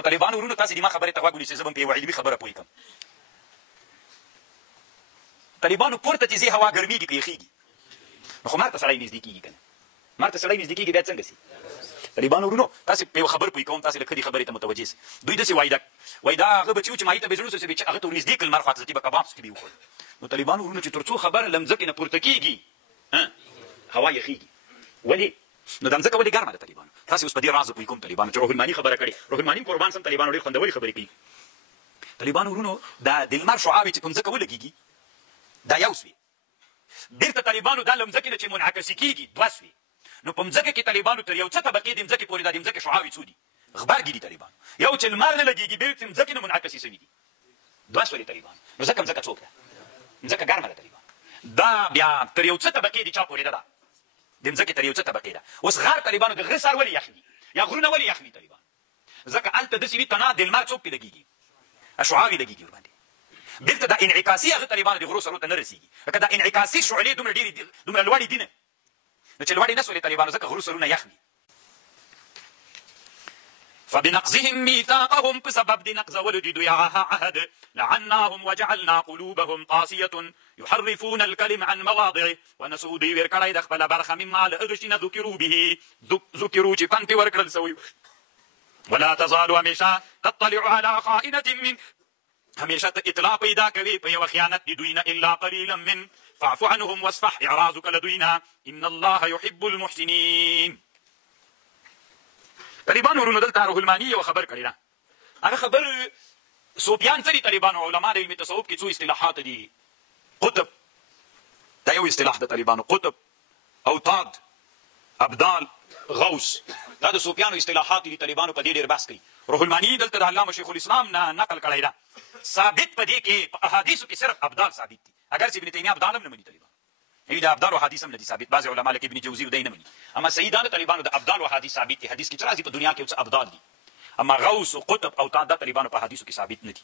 او طالبانو ورونو تاسې د ما خبرې ته غوږ ونیسئ زه به په یوه علمي خبره پوه کړم. طالبانو پورته چې ځي هوا ګرمېږي که یخېږي نو خو مار ته سړی نږدې کېږي که نه مار ته سړی نږدې کېږي بیا څنګه سي طالبانو ورونو تاسې په یوه خبر پوه کوم تاسې لکه دې خبرې ته متوجه سئ. دوی داسې وایي دا هغه بچي و چې ماهي ته به زړه سو چې هغه ته ور نږدې کړل مار خواته به کباب سکي به یې وخوړل. نو طالبانو ورونو چې تر څو خبره له مځکې نه پورته کېږي هوا یخېږي. ولې نو دا مځکه ولې ګرمه ده طالبانو؟ تاسې اوس په دې راز پوه کوم طالبانو چې روح الماني خبره کړې. روح الماني قربان سم طالبانو ډېر خوندورې خبرې کوي. طالبانو ورونو دا د لمر شعاوې چې په مځکه ولګېږي دا یو سوې بېرته طالبانو دا له مځکې نه چې منعکسې کېږي دوه سوې. نو په مځکه کې طالبانو تر یو څه طبقې د مځکې پورې دا د مځکې شعاوې څو دي غبرګې دي طالبانو. یو چې لمر نه لګېږي بېرته مځکې نه منعکسې شوي دي دوه سوې طالبانو. نو ځکه مځکه څوک ده مځکه ګرمه ده طالبانو. دا بیا تر یو څه طبقې دي چا پورې ده د مځکې تر یو څه طبقې ده. اوس غار طالبانو د غره سر ولې یخ وي یا غرونه ولې یخ وي طالبانو؟ ځکه هلته داسې وي تنه د لمر څوک پرې لګېږي شعاوې لګېږي ورباندې بېرته دا انعکاسي هغه طالبانو د غرو سرو ته نه رسېږي. لکه دا انعکاسي شعلې دومره ډېرې دومره لوړې دي نه نو چې لوړې نه سولې طالبانو ځکه غرو سرونه یخ وي. فبنقضهم ميثاقهم بسبب دي نقض ولد عهد لعناهم وجعلنا قلوبهم قاسية يحرفون الكلم عن مواضعه ونسوا دوی ورکړی د خپله برخه مما له هغه شي نه ذکرو به ذکرو چې پند پې ورکړل سوی. ولا تزال همیشه تطلع على خائنة من همیشه ته اطلاع پیدا کوي په یوه خیانت د دوی نه الا قلیلا من فاعف عنهم واصفح اعراض وکړه دوی نه ان الله يحب المحسنين. طالبانو ورونو دلته روح الماني یوه خبر کړې ده. هغه خبر صوفیان څه دي طالبانو علما د علم تصوف کې څو اصطلاحات دي. قطب دا یو اصطلاح ده طالبانو قطب اوتاد ابدال غوث دا د صوفیانو اصطلاحات دي. طالبانو په دې ډېر بحث کوي. روح الماني دلته د علامه شیخ الاسلام نه نقل کړی ده. ثابت په دې کې په احادیثو کې صرف ابدال ثابت دي اگر چې ابن تیمیه ابدال هم نه مني طالبانو. د ابدال و حدیث هم نه دي ثابت. بعضې علما لکه ابن جوزي دی نه مني. اما صحیح دا د طالبانو د ابدال و حدیث ثابت دي. حدیث کې چې راځي په دنیا کې یو څه ابدال دي اما غوث و قطب او دا طالبانو په حدیثو کې ثابت نه دي.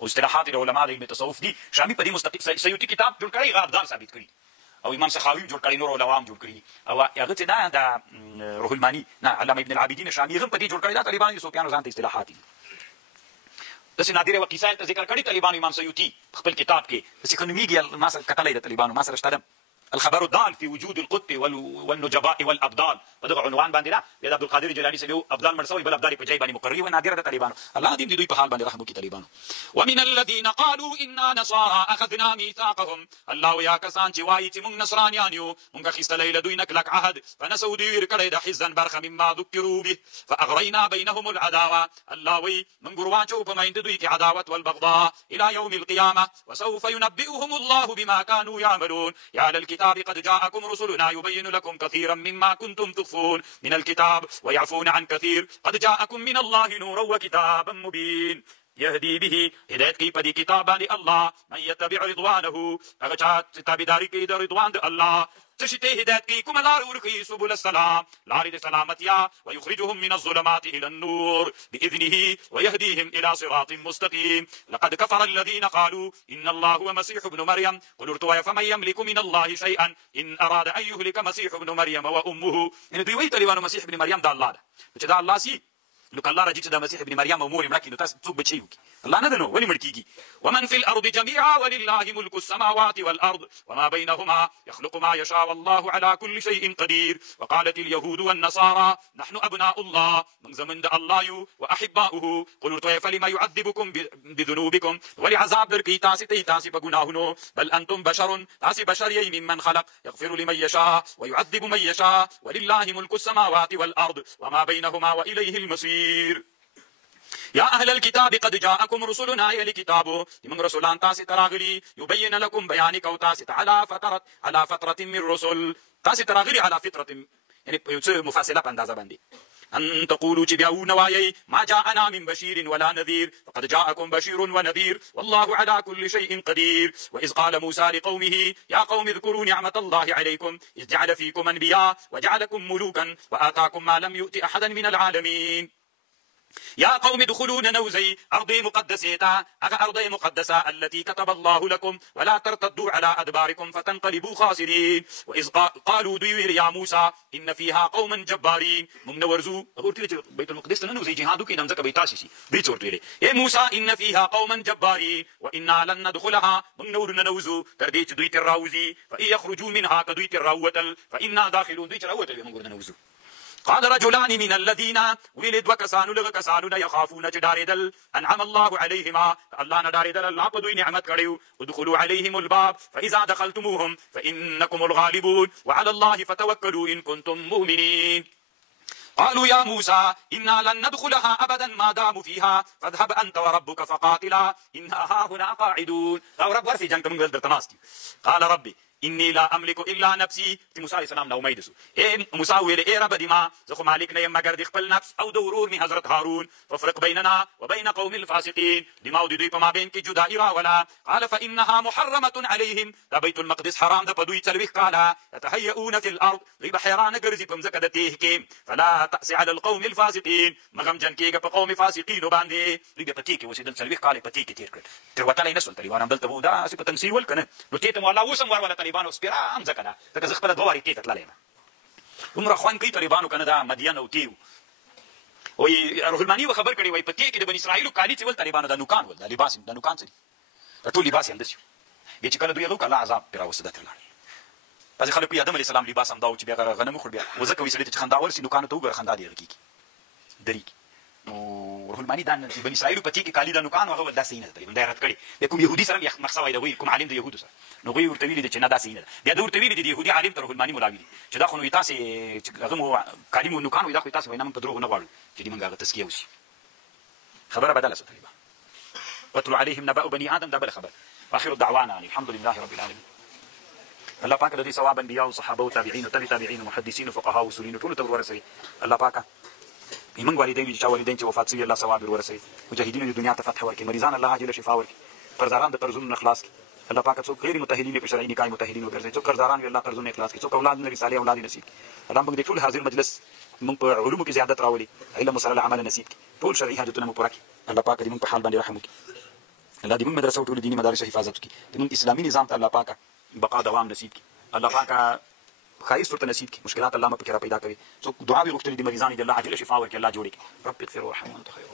او اصطلاحات د علما د علم تصوف دي. شامي په دې مستقل سیوطي کتاب جوړ کړی هغه ابدال ثابت کړي او امام سخاوي جوړ کړی نور علما هم جوړ کړي او هغه چې دا د روح الماني نه علامه ابن العابدین شامي هم په دې جوړ کړی دا طالبانو د صوفیانو ځان ته اصطلاحات دي. داسې نادره یوه کیسه هلته ذکر کړي طالبانو امام سیوطي خپل کتاب کې داسې ښه نومېږي ما سره کتلی د طالبانو ما سره شته ده الخبر الضال في وجود القطب والنجباء والابدال په دغه عنوان باندې ده. بیا د عبدالقادر جیلاني صاحب یو ابدال مړ سوی بل ابدال یې په ځای باندې مقرر وي نادره ده طالبانو. الله دې دوی په حال باندې رحم وکړي طالبانو. ومن الذين قالوا انا نصارى اخذنا ميثاقهم الله یا کسان چې وایي چې موږ نصرانیان یو موږ اخیستلی له دوی نه کلک عهد فنسوا دوی ورکړی د حزا برخه مما ذکروا به فاغرينا بينهم العداوه الله وایي موږ ورواچو په میند دوی کې عداوت والبغضاء الى يوم القيامه وسوف ينبئهم الله بما كانوا يعملون. يا اهل الكتاب قد جاءكم رسلنا يبين لكم كثيرا مما كنتم تخفون من الكتاب ويعفون عن كثير قد جاءكم من الله نور وكتابا مبين يهدي به هدایت کوي په دې کتاب باندې الله من يتبع رضوانه هغه چا چې تابعداري کوي د رضوان د الله څه شي ته هدایت کوي کومه لار ورښیي سبل السلام لارې د سلامتیا ويخرجهم من الظلمات الى النور باذنه ويهديهم الى صراط مستقيم. لقد كفر الذين قالوا ان الله هو مسيح ابن مريم قل ارتوى فمن يملك من الله شيئا ان اراد ان يهلك مسيح ابن مريم وامه. ان دوی وایي طالبانو مسیح ابن مریم دا الله ده چې دا الله سي نو که الله راځي چې دا مسیح ابن مریم او مور یې مړه کړي نو تاسو څوک بچی وکړي الله نه ده نو ولې مړ کېږي. ومن في الارض جميعا ولله ملك السماوات والارض وما بينهما يخلق ما يشاء والله على كل شيء قدير. وقالت اليهود والنصارى نحن ابناء الله من زمن د الله یو واحباؤه قل ارتوی فلما يعذبكم بذنوبكم ولې عذاب درکوي تاسې په ګناهونو بل انتم بشر تاسې بشر یې ممن خلق يغفر لمن يشاء ويعذب من يشاء ولله ملك السماوات والارض وما بينهما واليه المصير. يا أهل الكتاب قد جاءكم رسلنا يلي كتابو من رسولان تاسي تراغلي يبين لكم بيانك أو تاسي على فترة من رسل تاسي تراغلي على فترة يعني مفاصلة باندازة باندي أن تقولوا تبيعوا نوايي ما جاءنا من بشير ولا نذير فقد جاءكم بشير ونذير والله على كل شيء قدير. وإذ قال موسى لقومه يا قوم اذكروا نعمة الله عليكم إذ جعل فيكم أنبياء وجعلكم ملوكا وآتاكم ما لم يؤت أحدا من العالمين. يا قوم ادخلوا ننوزي أرضي مقدسة أرضي مقدسة التي كتب الله لكم ولا ترتدوا على أدباركم فتنقلبوا خاسرين. وإذ قالوا دوير يا موسى إن فيها قوما جبارين ممنورزو بيت المقدس ننوزي جهادو كي نمزك بيتاسيسي بيت ورتيلي يا موسى إن فيها قوما جبارين وإنا لن ندخلها ممنور ننوزو ترديت دويت الراوزي فإن يخرجوا منها كدويت الراوتل فإنا داخلون دويت الراوتل بمنور ننوزو. قال رجلان من الذين ولد وكسانو لغ كسانو يخافون جداردل أنعم الله عليهما الله نداردل الله بدوي نعمت كريو ادخلوا عليهم الباب فإذا دخلتموهم فإنكم الغالبون وعلى الله فتوكلوا إن كنتم مؤمنين. قالوا يا موسى إنا لن ندخلها أبدا ما داموا فيها فاذهب أنت وربك فقاتلا إنا هاهنا قاعدون. رب ورسي جانك من قلدر تناستي. قال ربي إني لا أملك إلا نفسي. موسى عليه السلام نو ميدسو موسى ويلي رب دما زخو مالك نيم مقرد خبل نفس أو دورور من حضرت هارون فافرق بيننا وبين قوم الفاسقين دما ودي ما بين كي جدائرا ولا. قال فإنها محرمة عليهم دا بيت المقدس حرام دا بدوي تلويخ قال يتهيئون في الأرض ريب حيران قرزي بمزكدة تيهكيم فلا تأسي على القوم الفاسقين مغم جنكيغا بقوم فاسقين وباندي ريب بتيكي وسيدن تلويخ قال بتيكي تيركل تروتالي نسول تليوانا مدلت بودا سيبا تنسير والكنا نتيتم والله وسم ولا تليبانو سبيرام زكدا دغه خپل دواري کې تطلع عمر خوان کوي طالبانو کنه دا مدین او تیو وي روح الماني خبر کړي وي پتی کې د بنی اسرائیل کالی چې ول طالبانو د نوکان ول د لباس د نوکان څه د ټول لباس هم دسیو به چې کله دوی یو کله عذاب پر وسدت الله پس خلک په ادم علی السلام لباس هم دا چې بیا غنم خور بیا وزکه وسړي چې خندا ورسي نوکان ته وګر خندا دی رکی دری نو روح الماني د بنی اسرائیل پتی کې کالی د نوکان هغه ول داسې نه تقریبا دا رات کړي د کوم يهودي سره یخ مخسوي دی کوم عالم د يهودو سره نو غوي ورته ویلي چې نه داسې نه بیا د ورته ویلي د يهودي عالم تر روح الماني ملاوي چې دا خو نو تاسو هغه مو کلمو نوکان وي دا خو تاسو وینم په دروغ نه غواړو چې موږ هغه تسکیه وشي خبره بدله شو تقریبا. واتلو عليهم نبأ بني آدم دا بل خبر. واخر دعوانا الحمد لله رب العالمين. الله پاک د دې ثواب انبیاء او صحابه او تابعین او تابعین او محدثین او فقها او اصولین ټول ته ورسوي. الله پاک ایمن والدین چې والدین چې وفات شوي الله ثواب ورسوي. مجاهدین د دنیا ته فتح ورکړي، مریضان الله عاجل شفا ورکړي، قرضداران د قرضونو خلاص کړي. الله پاک څوک غیر متأهلین په شرعي نکاح متأهلین وګرځي، څوک قرضداران وي الله قرضونه اخلاص کړي، څوک اولاد نبی صالح اولاد نصیب کړي. الله موږ د ټول حاضر مجلس موږ په علومو کې زیادت راولي، علم وسره عمل نصیب کړي، ټول شرعي حاجتونه مو پوره کړي. الله پاک دې موږ په حال باندې رحم وکړي. الله دې موږ مدرسو ټول دیني مدارس حفاظت وکړي، دې موږ اسلامي نظام ته الله پاک بقا دوام نصیب کړي. الله پاک خايس ورته نصیب کړي، مشکلات الله ما پکې را پیدا کوي. څوک دعا وي غوښتلې دي مریضان دې الله عاجل شفا ورکړي، الله جوړي. رب اغفر وارحم وانت خير